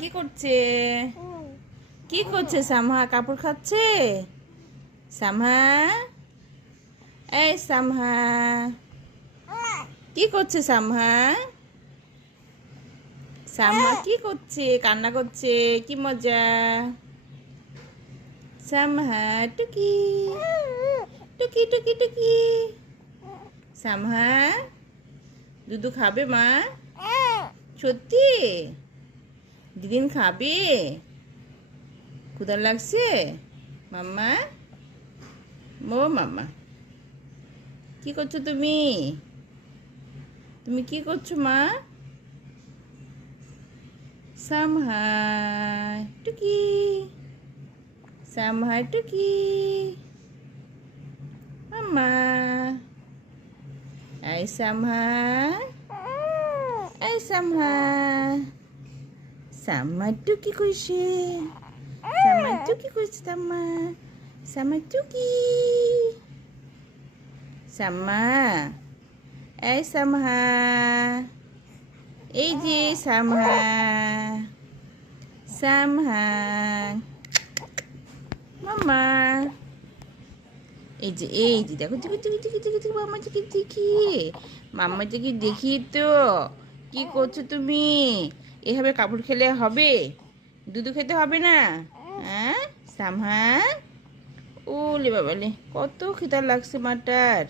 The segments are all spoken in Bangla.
কি করছে? কি করছে সামহা? কাপড় খাচ্ছে সামহা? এই সামহা, কি করছে সামহা? সামহা কি করছে? কান্না করছে, কি মজা। সামহা টুকি টুকি টুকি টুকি। সামহা দুধু খাবে মা? সত্যি? দিদিন খাবে? ক্ষুধা লাগছে মাম্মা? ও মাম্মা, কি করছো তুমি? তুমি কি করছো মা? সামহা টুকি, সামহা টুকি মাম্মা। এই সামহা, এই সামহা, সামহা টুকি কইছে, সামহা টুকি কইছে, সামহা, সামহা টুকি, সামহা, এই সামহা, এই যে সামহা, সামহা মাম্মা। এই যে দেখো, দেখো দেখি দেখি দেখি দেখি মাম্মা দেখি দেখি, মাম্মা দেখি দেখি তো। কি করছো তুমি? এভাবে কাপড় খেলে হবে? দুধু খেতে হবে না? হ্যাঁ সামহা, ওলে বাবালে কত খিদা লাগছে মাটার।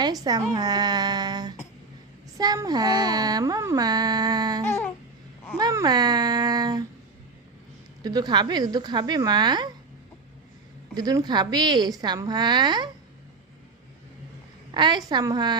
এই সামহা, সামহা মাম্মা, মাম্মা দুধু খাবে? দুধু খাবে মা? দুধুন খাবে সামহা? এই সামহা।